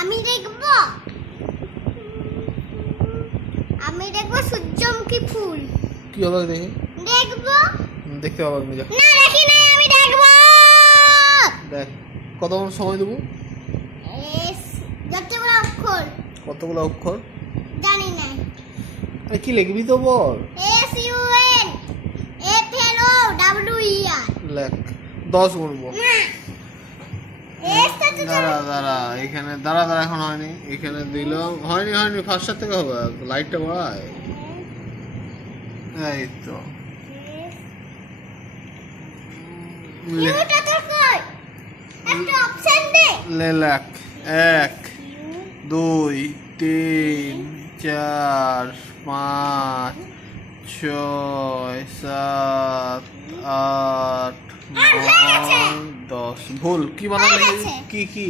আমি দেখবো সূর্যমুখী ফুল। কি হলো দেখি? দেখবো। দেখতে পাবো আমি। না দেখি নাই, আমি দেখবো। দেখ কতক্ষণ সময় দেবো? যতগুলো অক্ষর কতগুলো অক্ষর জানি না। আরে কি লিখবি তো বল। SUNFLOWER। লেখ 10 গুনবো। না দাঁড়া এখানে দাঁড়া এখন হয়নি। এখানে দিলাম হয়নি ফার্স্টার থেকে হবে। লাইটটা বাড়ায়। এই তো লেখ 1 2 3 4 5 6 7 8 9 10। ভুল কি বানালে? কি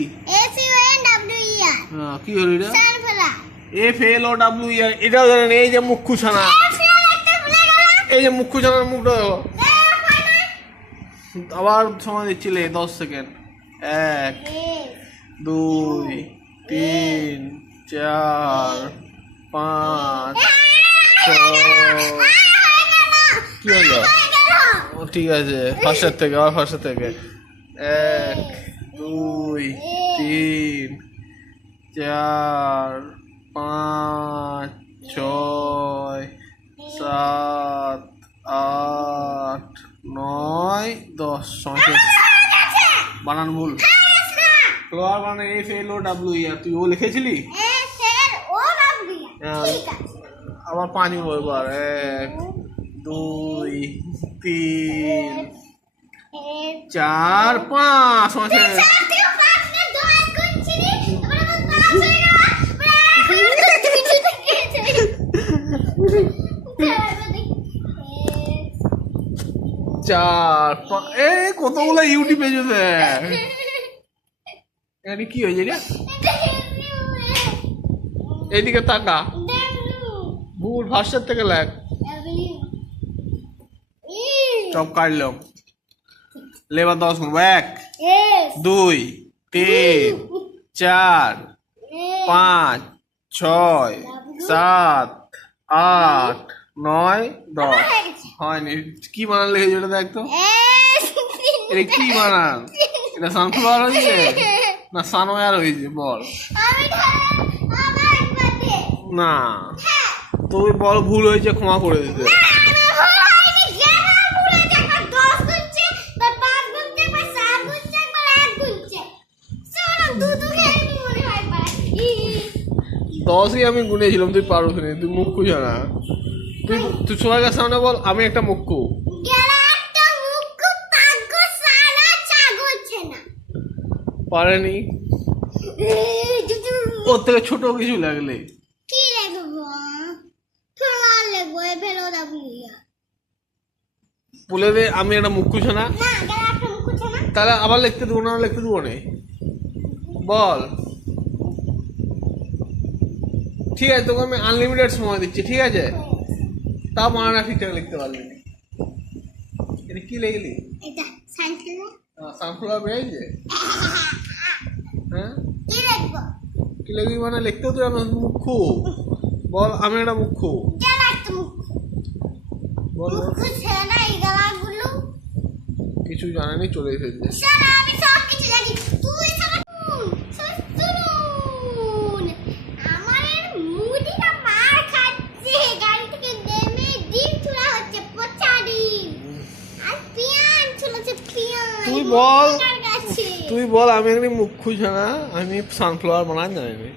SUNWER। কি হলো এটা? সানফ্লাওয়ার। FLOWER। এটাও জানেন? এই যে মুখ খুছানা, এই যে মুখ খুছানার মুখটা দেখো। আবার সময় দিচ্ছিলে 10 সেকেন্ড। 1 2 3 4 5 6। কি হলো? ঠিক আছে ফার্স্টার থেকে, আবার ফার্স্টার থেকে। 1 2 3 4 5 6 7 8 9 10। সময় বানান ভুল। ফ্লোয়ার মানে FLOWER। তুই ও লিখেছিলি? আবার 5 এবার। 1 2 3 4 5। সময় শেষ। 4 5। কতগুলো ইউটিউবে যেতে এখানে কি হয়েছে রে? এইদিকে তাকা। ভুল, ফার্স্টার থেকে লেখ। সব কাটলাম। লেবার 10 গুনবো। 1 2 3 4 5 6 7 8 9 10। হয়নি। কি বানান লিখেছে ওটা দেখ তো। এটা কি বানান? এটা সানফ্লাওয়ার হয়েছে না সানওয়্যার হয়েছে? বল না। তুই বল ভুল হয়েছে, ক্ষমা করে দিতে। দশই আমি গুনেছিলাম, তুই পারোস নি। তুই মুখ খুঁজে না। তুই সবাইকার সামনে বল আমি একটা মুক্কু। পারেনি। ওর থেকে ছোট কিছু লাগলে কি লিখবো? বলে দে আমি একটা মুক্কু ছানা। তাহলে আবার লিখতে দেবো না? লিখতে দেবো না। বল ঠিক আছে, তোকে আমি আনলিমিটেড সময় দিচ্ছি, ঠিক আছে? তাও মানা ঠিকঠাক লিখতে পারবি না। এটা কি লিখলি? সানফ্লাওয়ার পেয়েছে। হ্যাঁ কি লিখবি মানে? লিখতেও তো জানো মুখ্যু। বল আমি একটা মুখ্যু। বল কিছু জানেনি, চলে এসেছে। তুই বল আমি একটা মুখ্যু ছানা, আমি সানফ্লাওয়ার বানান জানি।